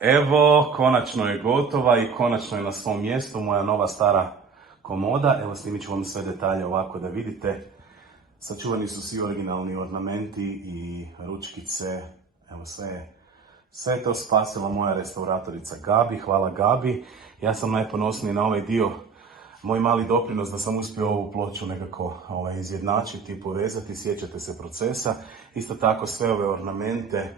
Evo, konačno je gotova i konačno je na svom mjestu moja nova stara komoda. Evo, snimit ću vam sve detalje ovako da vidite. Sačuvani su svi originalni ornamenti i ručkice. Evo, sve je to spasila moja restauratorica Gabi. Hvala Gabi. Ja sam najponosniji na ovaj dio. Moj mali doprinos da sam uspio ovu ploču nekako izjednačiti i povezati. Sjećate se procesa. Isto tako sve ove ornamente.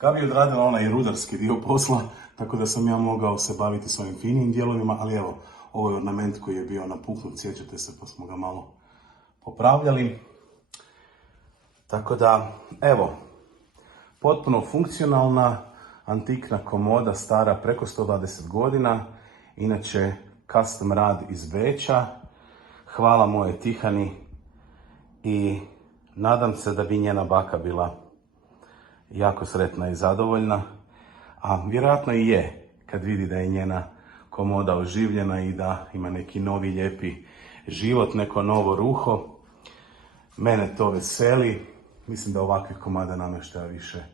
Gabi je odradila onaj rudarski dio posla, tako da sam ja mogao se baviti s ovim finim dijelovima, ali evo, ovo je ornament koji je bio napuknut, sjećate se, pa smo ga malo popravljali. Tako da, evo, potpuno funkcionalna, antikna komoda, stara preko 120 godina, inače custom rad iz Beča. Hvala moje Tihani i nadam se da bi njena baka bila jako sretna i zadovoljna, a vjerojatno i je kad vidi da je njena komoda oživljena i da ima neki novi lijepi život, neko novo ruho. Mene to veseli, mislim da ovakvih komada namještaja više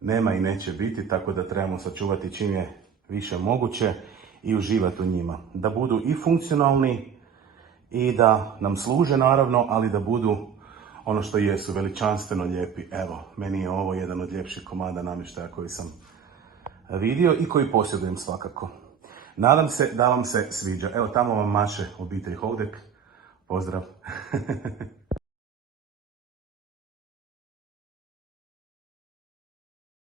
nema i neće biti, tako da trebamo sačuvati čim je više moguće i uživati u njima. Da budu i funkcionalni i da nam služe naravno, ali da budu ono što jesu, veličanstveno lijepi. Evo, meni je ovo jedan od ljepših komada namještaja koji sam vidio i koji posjedujem svakako. Nadam se da vam se sviđa. Evo, tamo vam maše obitelj Houdek. Pozdrav!